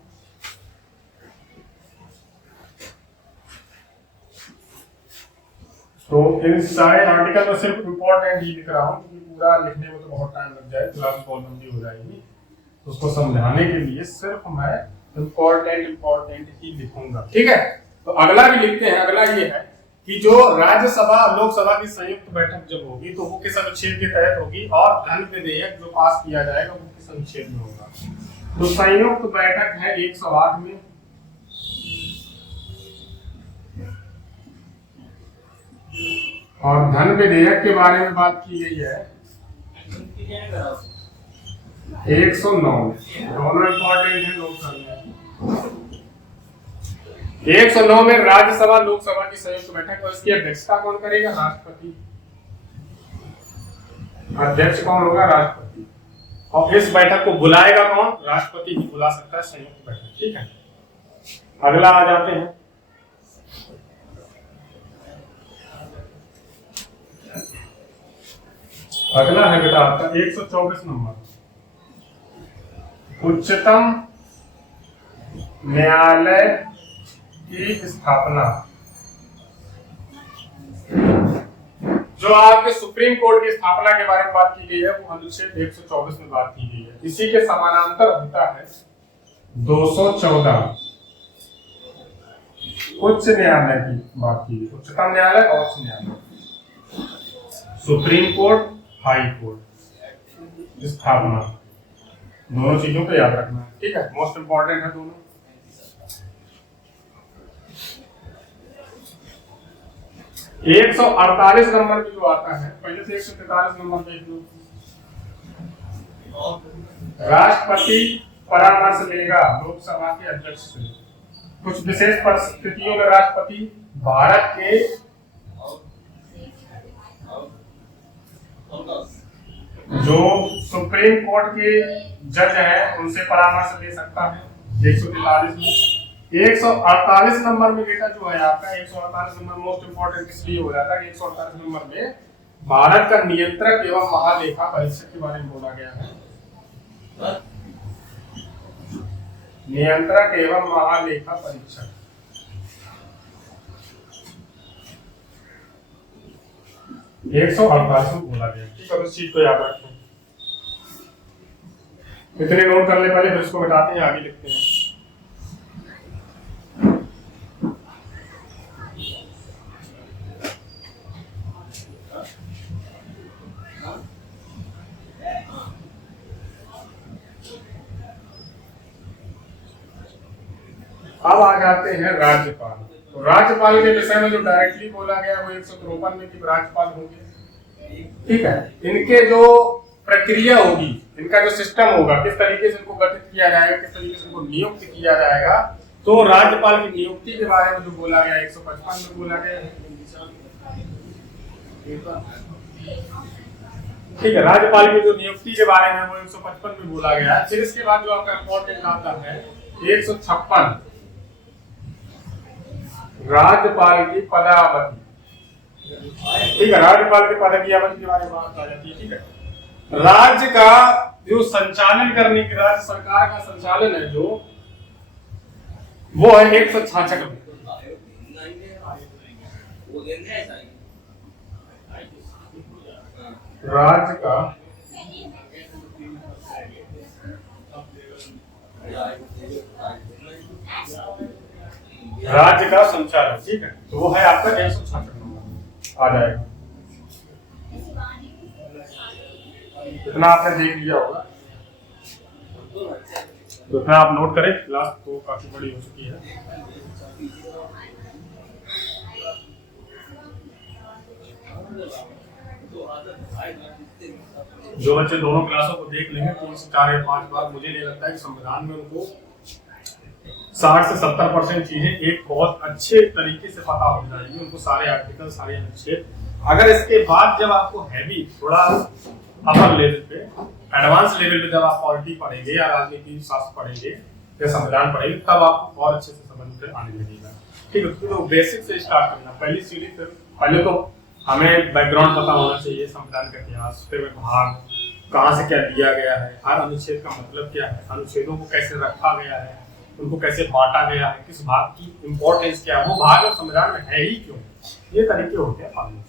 तो इन सारे आर्टिकल में सिर्फ इंपॉर्टेंट ही लिख रहा हूं, क्योंकि पूरा लिखने में तो बहुत टाइम लग जाए, क्लास प्रॉब्लम भी हो जाएगी। तो उसको समझाने के लिए सिर्फ मैं इंपॉर्टेंट ही लिखूंगा, ठीक है। तो अगला भी लिखते हैं। अगला ये है कि जो राज्यसभा लोकसभा की संयुक्त बैठक जब होगी तो वो किस अनुच्छेद के तहत होगी, और धन विधेयक जो पास किया जाएगा वो किस अनुच्छेद में होगा। तो संयुक्त बैठक है 108 में, और धन विधेयक के बारे में बात की गई है 109 में। दोनों इंपॉर्टेंट है लोकसभा में। 109 में राज्यसभा लोकसभा की संयुक्त बैठक, और इसकी अध्यक्षता कौन करेगा? राष्ट्रपति। अध्यक्ष कौन होगा? राष्ट्रपति। और इस बैठक को बुलाएगा कौन? राष्ट्रपति ही बुला सकता है संयुक्त बैठक, ठीक है। अगला आ जाते हैं, अगला है बेटा आपका 124 नंबर, उच्चतम न्यायालय की स्थापना। जो आपके सुप्रीम कोर्ट की स्थापना के बारे में बात की गई है वो अनुच्छेद 124 में बात की गई है। इसी के समानांतर होता है 214 उच्च न्यायालय की बात की गई। उच्चतम न्यायालय और उच्च न्यायालय, सुप्रीम कोर्ट, हाई कोर्ट स्थापना, दोनों चीजों को याद रखना है, ठीक है। मोस्ट इंपॉर्टेंट है दोनों। एक 148 नंबर भी जो आता है, पहले से 143 नंबर देख लो। राष्ट्रपति परामर्श लेगा लोकसभा के अध्यक्ष से। कुछ विशेष परिस्थितियों में राष्ट्रपति भारत के जो सुप्रीम कोर्ट के जज हैं उनसे परामर्श ले सकता है, 143 में। 148 नंबर में बेटा जो है आपका 148 नंबर मोस्ट इंपोर्टेंट इसलिए हो जाता है कि 148 नंबर में भारत का नियंत्रक एवं महालेखा परीक्षक के बारे में बोला गया है। नियंत्रक एवं महालेखा परीक्षक 148 में बोला गया। ठीक है, तो चीज को याद रखें। इतने नोट कर ले पहले, फिर इसको मिटाते हैं, आगे लिखते हैं। अब आ जाते हैं राज्यपाल। तो राज्यपाल के विषय में जो डायरेक्टली बोला गया वो 153 में कि राज्यपाल होंगे। ठीक है, इनके जो प्रक्रिया होगी, इनका जो सिस्टम होगा, किस तरीके से इनको गठित किया जाएगा, किस तरीके से इनको नियुक्त किया जाएगा, तो राज्यपाल की नियुक्ति के बारे में जो बोला गया 155 में बोला गया है। ठीक है, राज्यपाल की जो नियुक्ति के बारे में वो 155 में बोला गया है। फिर इसके बाद जो आपका इंपॉर्टेंट आता है 156 राज्यपाल की पदावधि। ठीक है, राज्यपाल की पदावधि के बारे में बात आ जाती है। ठीक है, राज्य का जो संचालन करने की, राज्य सरकार का संचालन है जो, वो है 166 में। राज्य का राज्य का संचालन, ठीक है, तो वो है आपका 166 नंबर आ जाएगा। इतना आपने देख लिया होगा, तो इतना आप नोट करें। क्लास तो काफी बड़ी हो चुकी है। जो बच्चे दोनों क्लासों को देख लेंगे 3 से 4 या 5 बार, मुझे नहीं लगता है कि संविधान में उनको 60 से 70% चीजें एक बहुत अच्छे तरीके से पता हो जाएगी, उनको सारे आर्टिकल, सारे अनुच्छेद। अगर इसके बाद जब आपको हैवी थोड़ा अपर लेवल पे, एडवांस लेवल पे जब आप पॉलिटी पढ़ेंगे या राजनीति शास्त्र पढ़ेंगे या संविधान पढ़ेंगे, तब आपको और अच्छे से समझ में आने लगेगा। ठीक है, तो बेसिक से स्टार्ट करना, पहली सीढ़ी। फिर पहले तो हमें बैकग्राउंड पता होना चाहिए, संविधान का इतिहास, फिर भाग कहाँ से क्या दिया गया है, हर अनुच्छेद का मतलब क्या है, अनुच्छेदों को कैसे रखा गया है, उनको कैसे बांटा गया है, किस भाग की इंपॉर्टेंस क्या है, वो भाग और संविधान में है ही क्यों, ये तरीके होते हैं पढ़ने के।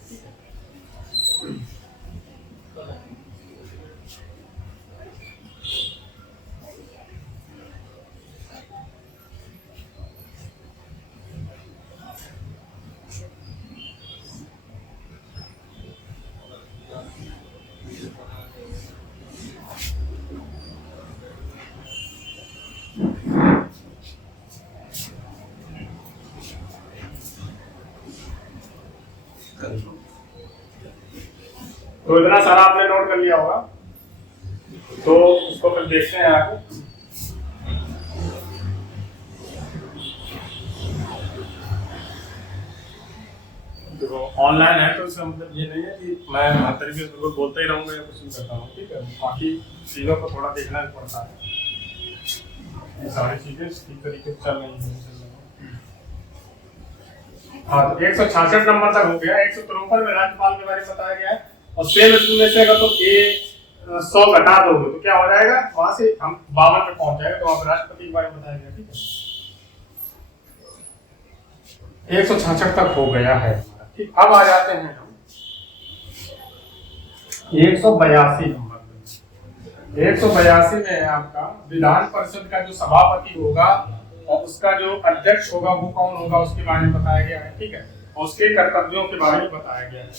तो इतना सारा आपने नोट कर लिया होगा, तो उसको फिर देखते हैं आगे। देखो ऑनलाइन है तो इसका मतलब ये नहीं है कि मैं हर तरीके से बिल्कुल बोलता ही रहूंगा या कुछ नहीं करता हूँ। ठीक है, बाकी चीजों को थोड़ा देखना भी पड़ता है, ये सारी चीजें ठीक तरीके से चल रही हैं। हाँ, तो 166 नंबर तक हो गया। 153 में राज्यपाल के बारे में बताया गया है। और सेम में से अगर तो ए 100 घटा दोगे तो क्या हो जाएगा, वहां से हम 52 पे पहुंच जाएगा, तो आप राष्ट्रपति के बारे में बताया गया। ठीक है, 166 तक हो गया है। ठीक, अब आ जाते हैं हम 182 नंबर। 182 में है आपका विधान परिषद का जो सभापति होगा और उसका जो अध्यक्ष होगा वो कौन होगा, उसके बारे में बताया गया है। ठीक है, और उसके कर्तव्यों के बारे में बताया गया है।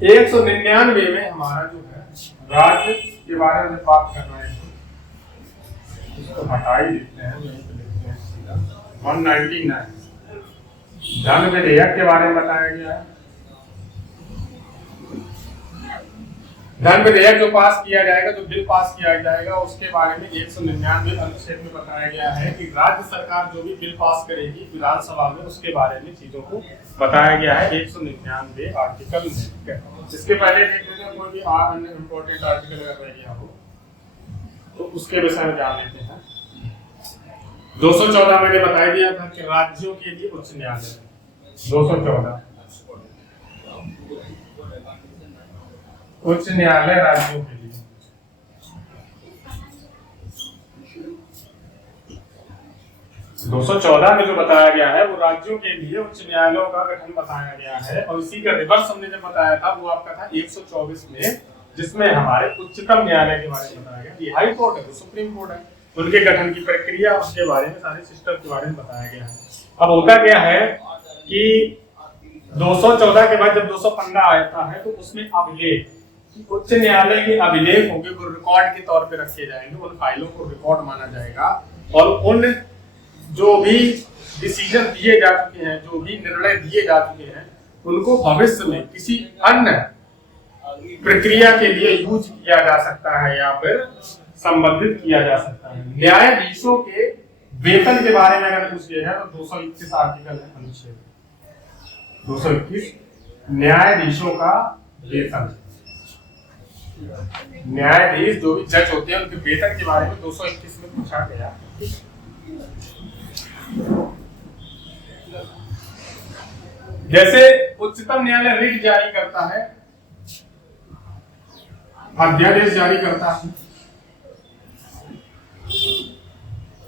199 में हमारा जो है राज्य के बारे में बात कर रहे हैं, इसको हटा ही देते हैं, यहीं पे लिखते हैं सीधा 199 धन विधेयक के बारे में बताया गया है। धन विधेयक जो पास किया जाएगा, जो बिल पास किया जाएगा, उसके बारे में 199 अनुच्छेद में बताया गया है कि राज्य सरकार जो भी बिल पास करेगी विधानसभा में, उसके बारे में चीजों को बताया गया है 199 आर्टिकल में। इसके पहले देख लेते हैं कोई भी अन्य इम्पोर्टेंट आर्टिकल अगर रह गया हो तो उसके विषय में जान लेते हैं। 214 मैंने बता दिया था कि राज्यों के लिए उच्च न्यायालय 214 उच्च न्यायालय राज्यों के लिए। 214 में जो बताया गया है वो राज्यों के लिए उच्च न्यायालयों का गठन बताया गया है, और इसी का रिवर्स हमने जब बताया था वो आपका था 124 में, जिसमें हमारे उच्चतम न्यायालय के बारे में बताया गया। ये हाई कोर्ट है, तो सुप्रीम कोर्ट है, उनके गठन की प्रक्रिया, उसके बारे में सारे सिस्टम के बारे में बताया गया है। अब होता क्या है कि 214 के बाद जब 215 आता है तो उसमें अभिलेख, उच्च न्यायालय के अभिलेख होंगे वो रिकॉर्ड के तौर पे रखे जाएंगे, उन फाइलों को रिकॉर्ड माना जाएगा, और उन जो भी डिसीजन दिए जा चुके हैं, जो भी निर्णय दिए जा चुके हैं, उनको भविष्य में किसी अन्य प्रक्रिया के लिए यूज किया जा सकता है या फिर संबंधित किया जा सकता है। न्यायाधीशों के वेतन के बारे में अगर पूछ लिया जाए तो 221 आर्टिकल है, अनुच्छेद 221 न्यायाधीशों का वेतन। न्यायाधीश जो भी जज होते हैं उनके वेतन के बारे में 221 में पूछा गया। जैसे उच्चतम न्यायालय रिट जारी करता है, अध्यादेश जारी करता है,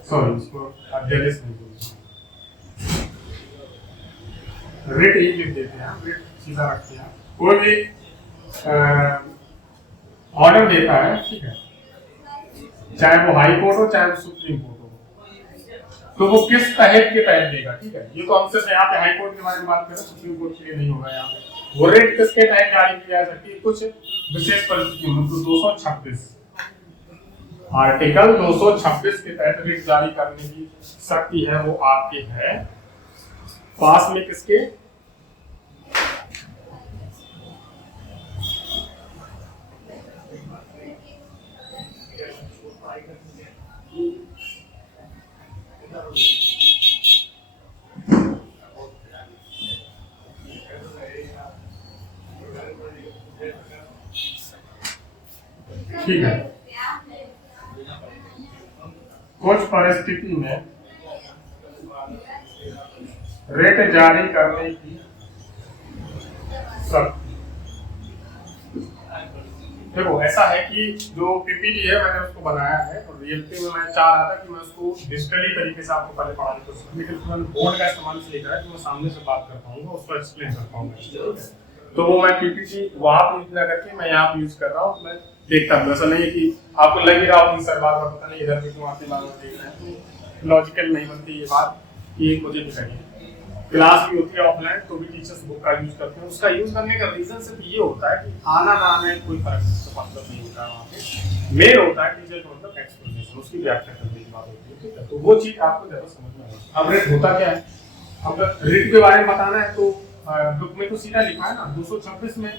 सॉरी इसको अध्यादेश नहीं बोलते, रिट ही लिख देते हैं, रिट सीधा रखते हैं। कोई भी ऑर्डर देता है, ठीक है, चाहे वो हाई कोर्ट हो चाहे वो सुप्रीम कोर्ट हो, तो वो किस तहत के तहत देगा, ठीक है। ये तो हम सिर्फ यहाँ पे हाई कोर्ट के बारे में बात कर रहे हैं, सुप्रीम कोर्ट के लिए नहीं होगा। यहाँ पे वो रेट किसके तहत जारी की जा सकती है, कुछ विशेष परिस्थितियों में। तो 226 आर्टिकल 226 के तहत रेट जारी करने की शक्ति है वो आपके है पास में किसके, ठीक है। कुछ परिस्थिति में रेट जारी करने की शक्ति, देखो ऐसा है कि जो पीपीटी है मैंने उसको बनाया है, और रियलिटी में मैं चाह रहा था कि मैं उसको डिजिटली तरीके से आपको पहले पढ़ाने की कोशिश करूं, लेकिन मैंने बोर्ड का इस्तेमाल इसलिए करा है कि मैं सामने से बात कर पाऊंगा, उसको एक्सप्लेन कर पाऊंगा। तो वो मैं पीपीटी वहां पे यूज ना करके मैं यहाँ पे यूज कर रहा हूँ। मैं देखता हूँ, ऐसा नहीं है कि आपको लग ही रहा हो कि सर बार बार पता नहीं इधर भी क्यों आते बार बार देख रहे हैं, तो लॉजिकल नहीं बनती ये बात, ये मुझे भी करिए। क्लास भी होती है ऑफलाइन तो भी टीचर्स बुक का यूज करते हैं, उसका यूज करने का रीजन सिर्फ ये होता है कि आना ना आना कोई फर्क मतलब नहीं होता है, वहाँ पे मेन होता है टीचर का मतलब एक्सप्लेनेशन, उसकी व्याख्या करने की बात होती है, ठीक है। तो वो चीज आपको ज्यादा समझ में आएगी। अब रेट होता क्या है, अब रेट के बारे में बताना है तो बुक में तो सीधा लिखा है ना 226 में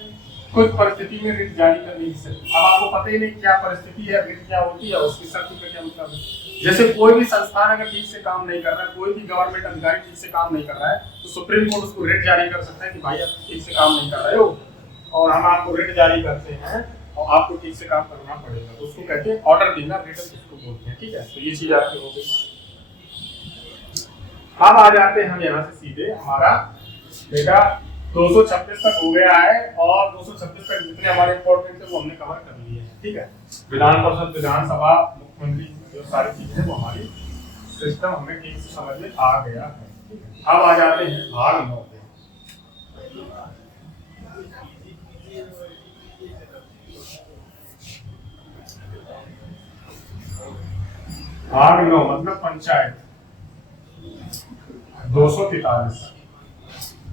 कुछ परिस्थिति में रिट जारी करने की शक्ति। अब आपको पता ही नहीं क्या परिस्थिति है, रिट क्या होती है, उसकी शक्ति का क्या मतलब है। जैसे कोई भी संस्थान अगर ठीक से काम नहीं कर रहा है, कोई भी गवर्नमेंट अधिकारी ठीक से काम नहीं कर रहा है, तो सुप्रीम कोर्ट उसको रिट जारी कर सकता है कि भाई आप ठीक से काम नहीं कर रहे हो और हम आपको रिट जारी करते हैं और आपको ठीक से काम करना पड़ेगा, तो उसको कहते हैं ऑर्डर देना, रिट उसको बोलते हैं, ठीक है। तो ये चीज आपकी हो गई। अब आ जाते हैं हम यहाँ से सीधे, हमारा बेटा 226 तक हो गया है, और 226 तक जितने हमारे इंपॉर्टेंट थे वो हमने कवर कर लिए हैं, ठीक है। विधान परिषद, विधानसभा, मुख्यमंत्री, जो सारी चीजें हैं वो हमारी सिस्टम हमें ठीक से समझ में आ गया है। अब आ जाते हैं भाग 9 पे। भाग 9 मतलब पंचायत 243,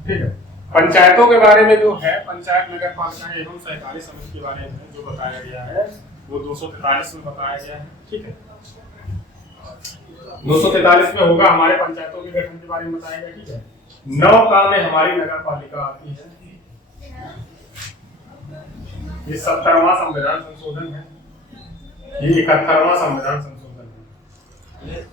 ठीक है। पंचायतों के बारे में जो है, पंचायत नगर पालिका एवं सहकारी समिति के बारे में जो बताया गया है वो 243 में बताया गया है, ठीक है। 243 में होगा हमारे पंचायतों के गठन के बारे में बताया गया, ठीक है। 9 का में हमारी नगर पालिका आती है, ये 70वां संविधान संशोधन है, ये 71वां संविधान संशोधन है।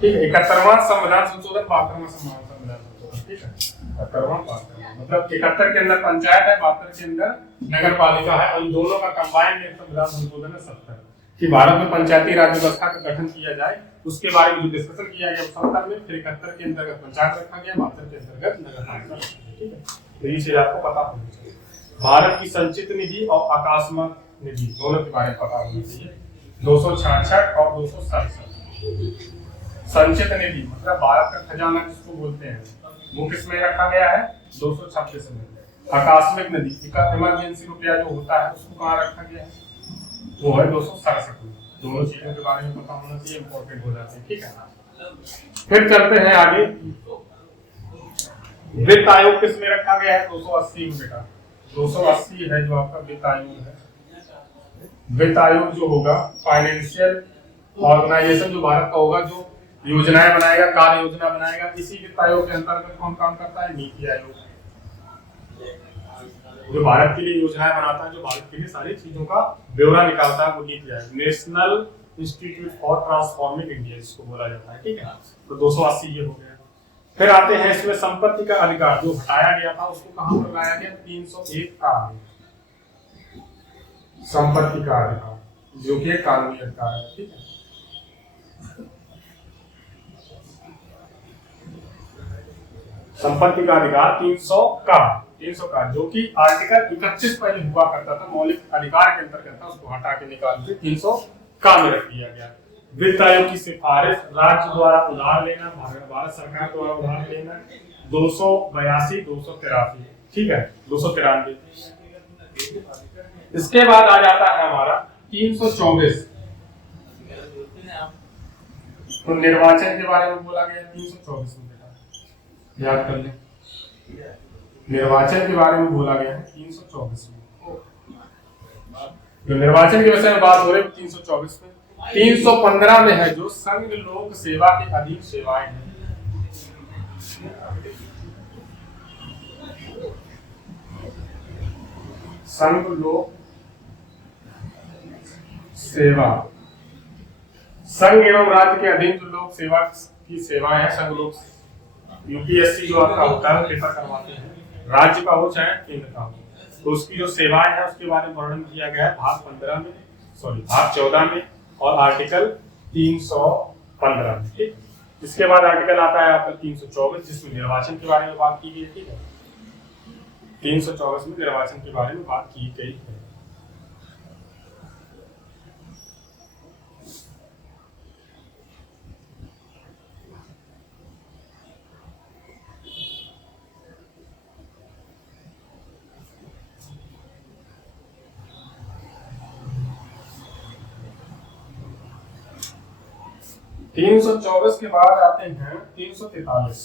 ठीक है, 71वां संविधान संशोधन, 72वां संविधान संशोधन। ठीक है 71वां 72वां, मतलब 71 के अंदर पंचायत है, 72 के अंदर नगर पालिका है, और इन दोनों का कंबाइंड एक संविधान संशोधन है 70 कि भारत में पंचायती राज व्यवस्था का गठन किया जाए, उसके बारे में जो डिस्कशन किया गया 70 में, फिर 71 के अंतर्गत पंचायत रखा गया, 72 के अंतर्गत नगर पालिका, ठीक है। तो ये चीज आपको पता होनी चाहिए। भारत की संचित निधि और अकस्मात निधि दोनों के बारे में पता होना चाहिए। 266 और 267 संचित निधि मतलब भारत का खजाना जिसको बोलते हैं, वो किसमें रखा गया है 226 में। आकस्मिक निधि इमरजेंसी रुपया जो होता है उसको कहाँ रखा गया है, वो है 267 में। दोनों चीजों के बारे में पता होना चाहिए, इंपॉर्टेंट हो जाते हैं, ठीक है। फिर चलते हैं आगे। वित्त आयोग किसमें रखा गया है 280 में बेटा, 280 है जो आपका वित्त आयोग है। वित्त आयोग जो होगा फाइनेंशियल ऑर्गेनाइजेशन जो भारत का होगा, जो योजनाएं बनाएगा, कार्य योजना बनाएगा, इसी वित्त आयोग के अंतर्गत कौन काम करता है, नीति आयोग, जो भारत के लिए योजनाएं बनाता है, जो भारत के लिए सारी चीजों का ब्यौरा निकालता है, वो NITI Aayog, national institute for transforming India जिसको बोला जाता है, ठीक है। तो 280 ये हो गया। फिर आते हैं इसमें संपत्ति का अधिकार जो हटाया गया था, उसको कहां पर लाया गया 301 का संपत्ति का अधिकार, जो कि एक कानूनी अधिकार है, ठीक है। संपत्ति का अधिकार 300 का जो कि आर्टिकल 31 पहले हुआ करता था, मौलिक अधिकार के अंतर्गत था, उसको हटा के निकाल के 300 का में रख दिया गया। वित्त आयोग की सिफारिश राज्य द्वारा उधार लेना, भारत सरकार द्वारा उधार लेना 282 283, ठीक है 293। इसके बाद आ जाता है हमारा 324, तो निर्वाचन के बारे में बोला गया 324 में, याद कर ले, निर्वाचन के बारे में बोला गया है 324 में। जो निर्वाचन के विषय में बात हो रही है 324 में। 315 में है जो संघ लोक सेवा के अधीन सेवाएं हैं, संघ लोक सेवा, संघ एवं राज्य के अधीन जो लोक सेवा की सेवाएं हैं, संघ लोक यूपीएससी जो आपका होता है पेपर करवाते हैं, राज्य का हो चाहे केंद्र का हो, तो उसकी जो सेवाएं हैं उसके बारे में वर्णन किया गया है भाग 14 में और आर्टिकल 315 में, ठीक। इसके बाद आर्टिकल आता है आपका 324 जिसमें निर्वाचन के बारे में बात की गई है, ठीक है। 324 में निर्वाचन के बारे में बात की गई है। तीन 324 के बाद आते हैं 343,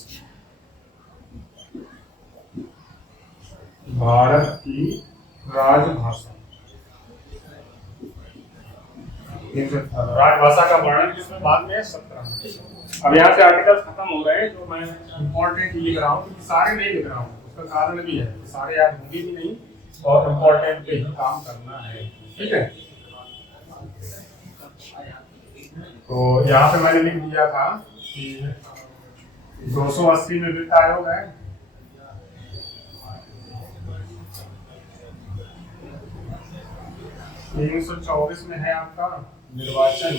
भारत की राजभाषा। राजभाषा का वर्णन जिसमें बाद में 17 में। अब यहाँ से आर्टिकल खत्म हो रहे हैं, जो मैं इम्पोर्टेंट लिख रहा हूँ क्योंकि सारे नहीं लिख रहा हूँ, उसका कारण भी है, सारे याद होंगे भी नहीं और इम्पोर्टेंट पे ही काम करना है, ठीक है। तो यहाँ पे मैंने लिख दिया था कि 280 में वित्त आयोग है, 324 में है आपका निर्वाचन,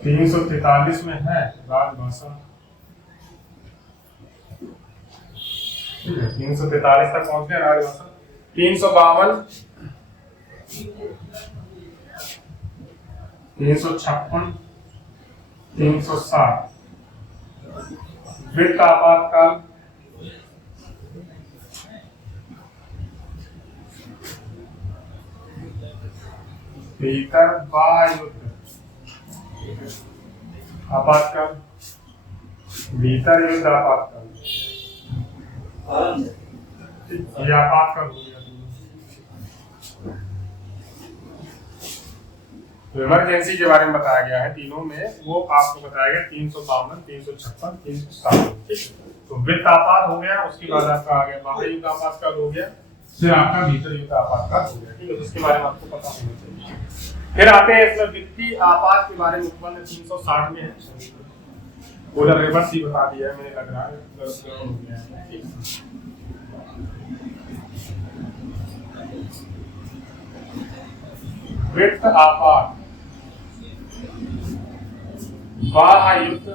343 में है राजभाषा, 343 तक पहुंच गए राजभाषा। 352 356 360 वित्त आपातकाल, भीतर युद्ध आपातकाल, भीतर युद्ध आपातकाल, ये आपातकाल हो गया। तो इमरजेंसी के बारे में बताया गया है तीनों में, वो आपको बताया गया 352 356 360। तो वित्त आपात हो गया, उसके बाद आपका आ गया बाह्य युद्ध आपातकाल हो गया, फिर आपका भीतर युद्ध आपातकाल हो गया, ठीक है। तो इसके बारे में आपको पता होना चाहिए। फिर आते हैं इसमें वित्तीय आपात के बारे में, उत्पन्न 360 में है पोलर रिवर्स ही बता दिया है मैंने, लग रहा है गलत हो गया है। वित्त आपात बाह्युक्त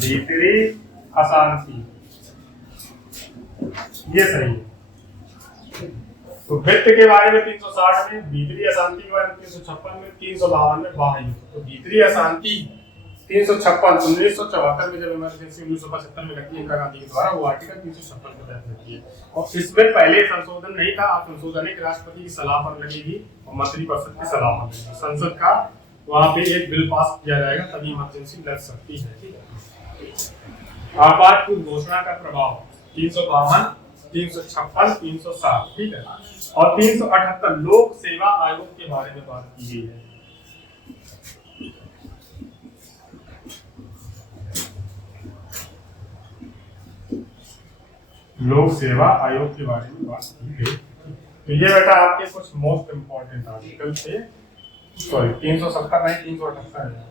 भीतरी अशांति, ये सही है। तो वित्त के बारे में 360 में, भीतरी अशांति के बारे में 356 में, 352 में बाह्य। तो भीतरी अशांति 356 1974 में जब इमरजेंसी 1975 में लगती है इंदिरा गांधी के द्वारा, वो आर्टिकल 356 में तहत लगती है। और इसमें पहले संशोधन नहीं था, अब संशोधन है कि राष्ट्रपति की सलाह पर लगेगी और मंत्रिपरिषद की सलाह पर लगेगी, संसद का वहां पे एक बिल पास किया जाएगा तभी इमरजेंसी लग सकती है। ठीक है। आपात की घोषणा का प्रभाव 352 356 360, ठीक है। और 378 लोक सेवा आयोग के बारे में बात की गई है। लोक सेवा आयोग के बारे में बात की गई। तो ये बेटा आपके कुछ मोस्ट इंपॉर्टेंट आर्टिकल थे, सॉरी 370 नहीं 378 है।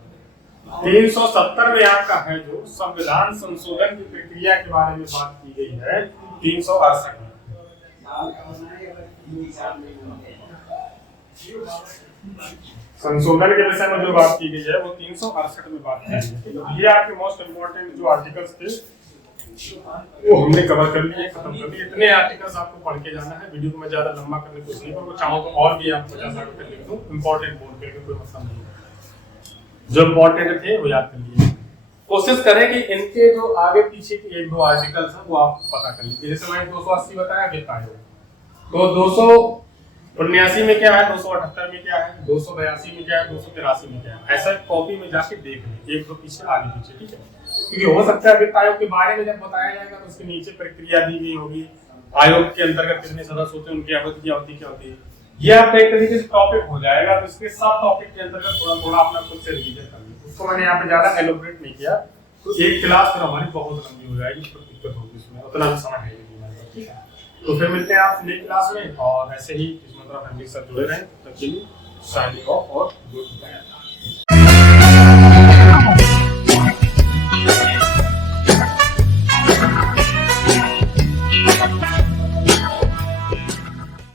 370 में आपका है जो संविधान संशोधन की प्रक्रिया के बारे में बात की गई है 368 में। संशोधन के विषय में जो बात की गई है वो 368 में बात की गई है। ये आपके मोस्ट इंपोर्टेंट जो आर्टिकल्स थे वो हमने कवर कर लिए, खत्म कर दिए। इतने आर्टिकल्स आपको पढ़ के जाना है। वीडियो को मैं ज्यादा लंबा करने की कोशिश नहीं करूंगा, चाहो तो और भी आप 50 आगे कर लिख दूं, इंपॉर्टेंट बोल के कोई मसला नहीं है। जो इंपॉर्टेंट थे वो याद कर लिए। कोशिश करें कि इनके जो आगे पीछे के एक दो आर्टिकल्स हैं वो आप पता कर लीजिए। जैसे मैंने 280 बताया वित्त आयोग, तो 279 में क्या है, 278 में क्या है, 282 में क्या है, 283 में क्या है, ऐसा कॉपी में जाके देख लें, एक दो पीछे आगे पीछे, ठीक है। क्योंकि हो सकता है वित्त आयोग के बारे में जब बताया जाएगा तो उसके नीचे प्रक्रिया दी गई होगी, आयोग के अंतर्गत कितने सदस्य होते हैं, उनकी अवधि क्या होती है, ये आपका एक तरीके से टॉपिक हो जाएगा। तो इसके सब टॉपिक के अंतर्गत थोड़ा थोड़ा अपना खुद से रिवीजन कर लीजिए। उसको मैंने यहाँ पे ज्यादा एलोबरेट नहीं किया, तो एक क्लास फिर हमारी बहुत लंबी हो जाएगी, तो दिक्कत होगी उसमें, उतना भी समय है नहीं, ठीक है। तो फिर मिलते हैं आप नेक्स्ट क्लास में, और ऐसे ही इसमें फैमिली के साथ जुड़े रहें। तब के लिए साइनिंग ऑफ और गुड बाय।